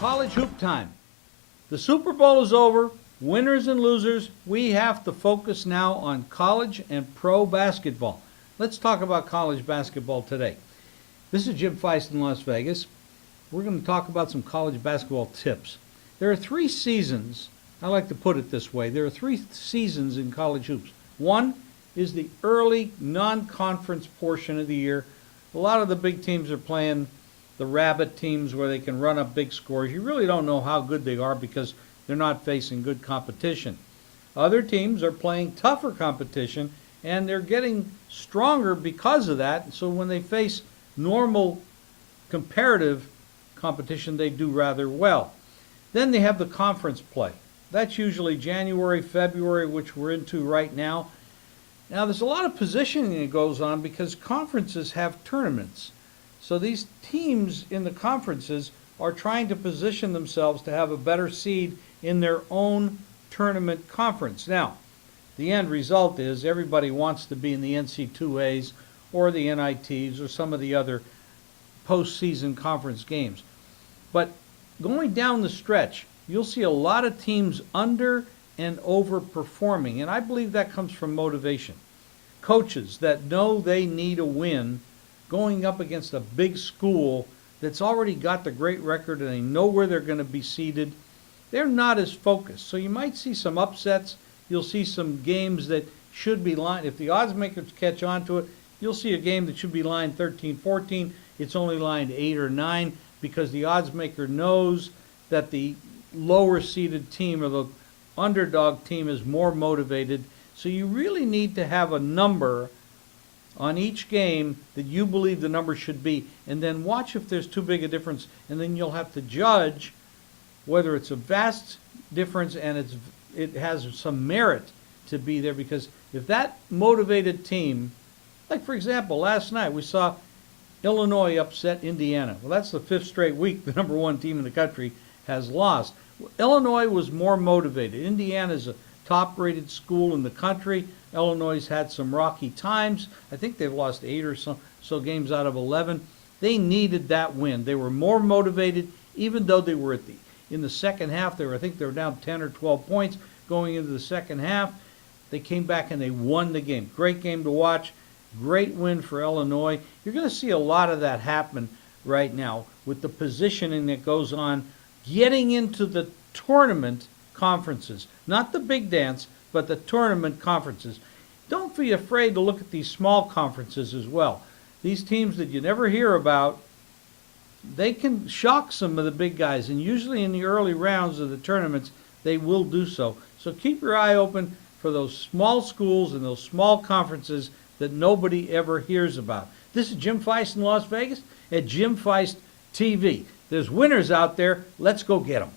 College hoop time. The Super Bowl is over. Winners and losers, we have to focus now on college and pro basketball. Let's talk about college basketball today. This is Jim Feist in Las Vegas. We're going to talk about some college basketball tips. There are 3 seasons. I like to put it this way. There are 3 seasons in college hoops. One is the early non-conference portion of the year. A lot of the big teams are playing the rabbit teams where they can run up big scores. You really don't know how good they are because they're not facing good competition. Other teams are playing tougher competition and they're getting stronger because of that. So when they face normal comparative competition, they do rather well. Then they have the conference play. That's usually January, February, which we're into right now. Now there's a lot of positioning that goes on because conferences have tournaments. So these teams in the conferences are trying to position themselves to have a better seed in their own tournament conference. Now, the end result is everybody wants to be in the NC2As or the NITs or some of the other postseason conference games. But going down the stretch, you'll see a lot of teams under and overperforming, and I believe that comes from motivation. Coaches that know they need a win going up against a big school that's already got the great record and they know where they're going to be seated, they're not as focused. So you might see some upsets. You'll see some games that should be lined. If the odds makers catch on to it, you'll see a game that should be lined 13-14. It's only lined 8 or 9 because the odds maker knows that the lower seeded team or the underdog team is more motivated. So you really need to have a number on each game that you believe the number should be, and then watch if there's too big a difference, and then you'll have to judge whether it's a vast difference and it has some merit to be there, because if that motivated team, like for example, last night we saw Illinois upset Indiana. Well, that's the 5th straight week the number 1 team in the country has lost. Illinois was more motivated. Indiana's a top-rated school in the country. Illinois had some rocky times. I think they've lost 8 or so games out of 11. They needed that win. They were more motivated, even though they were in the second half. I think they were down 10 or 12 points going into the second half. They came back and they won the game. Great game to watch. Great win for Illinois. You're going to see a lot of that happen right now with the positioning that goes on, getting into the tournament conferences. Not the big dance, but the tournament conferences. Don't be afraid to look at these small conferences as well. These teams that you never hear about, they can shock some of the big guys, and usually in the early rounds of the tournaments, they will do so. So keep your eye open for those small schools and those small conferences that nobody ever hears about. This is Jim Feist in Las Vegas at Jim Feist TV. There's winners out there. Let's go get them.